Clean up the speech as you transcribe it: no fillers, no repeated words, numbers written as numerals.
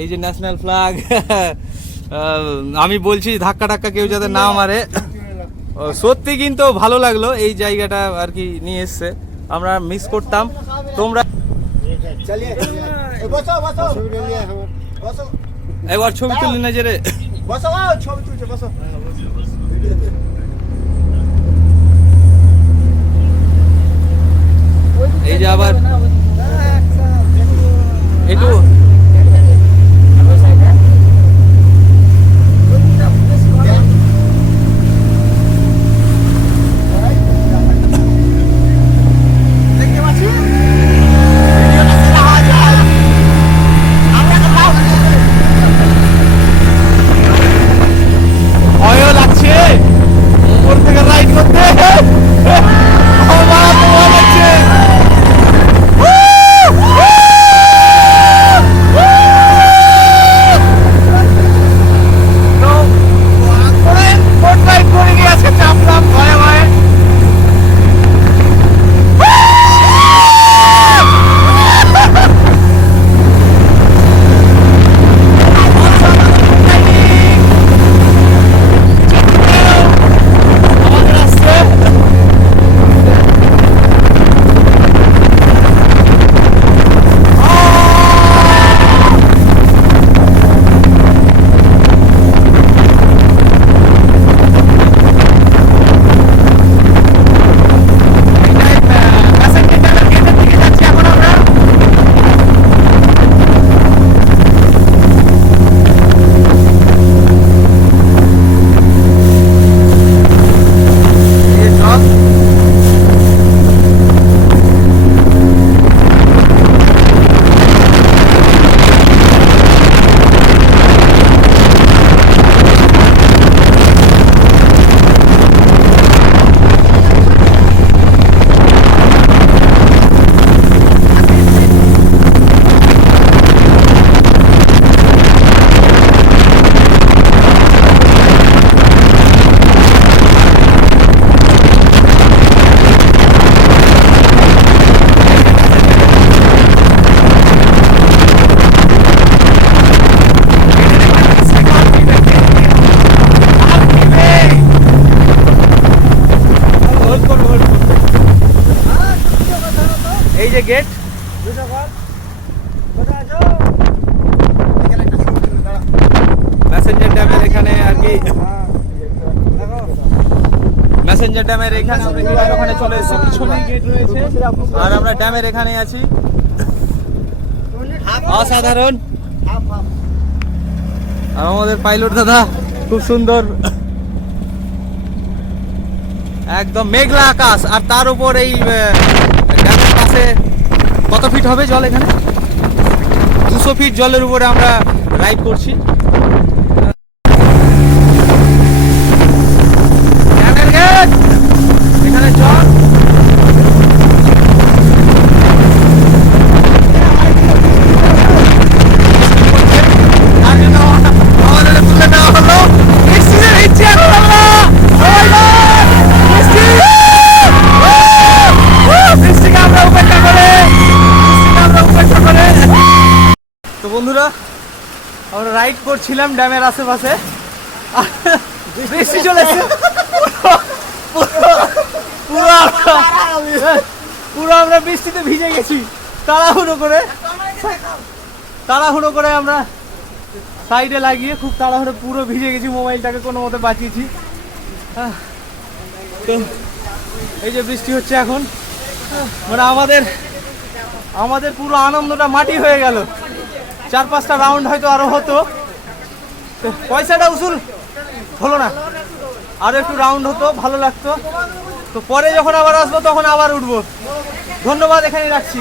এই যে national flag. আমি বলছি ধাক্কা টাক্কা কেউ যাতে না মারে। সত্যি কিন্তু ভালো লাগলো এই জায়গাটা আর কি নিয়ে এসছে, আমরা মিস করতাম। তোমরা একবার ছবি তুলি না যে রে, এই যে আবার একটু গেট মেসেঞ্জার ড্যামের এখানে আর কি, মেসেঞ্জার ড্যামের এখানে ওখানে চলে এসেছি, পিছনেই গেট রয়েছে আর আমরা ড্যামের এখানে আছি। অসাধারণ। আর আমাদের পাইলট দাদা খুব সুন্দর, একদম মেঘলা আকাশ আর তার উপর এই ড্যামের পাশে কত ফিট হবে জল, এখানে 200 ফিট জলের উপরে আমরা রাইড করছি। এখানে জল তুলে দেওয়া হলো। তো বন্ধুরা আমরা রাইড করছিলাম ড্যামের আশেপাশে, বৃষ্টি চলেছে, পুরো আমরা বৃষ্টিতে ভিজে গেছি। তাড়াহুড়ো করে আমরা সাইডে লাগিয়ে খুব তাড়াহুড়ো পুরো ভিজে গেছি, মোবাইলটাকে কোনো মতে বাঁচিয়েছি। তো এই যে বৃষ্টি হচ্ছে এখন, মানে আমাদের পুরো আনন্দটা মাটি হয়ে গেল। 4-5টা রাউন্ড হয়তো আরো হতো, পয়সাটা উসুল হলো না, আরো একটু রাউন্ড হতো ভালো লাগতো। তো পরে যখন আবার আসবো তখন আবার উঠবো। ধন্যবাদ, এখানেই রাখছি।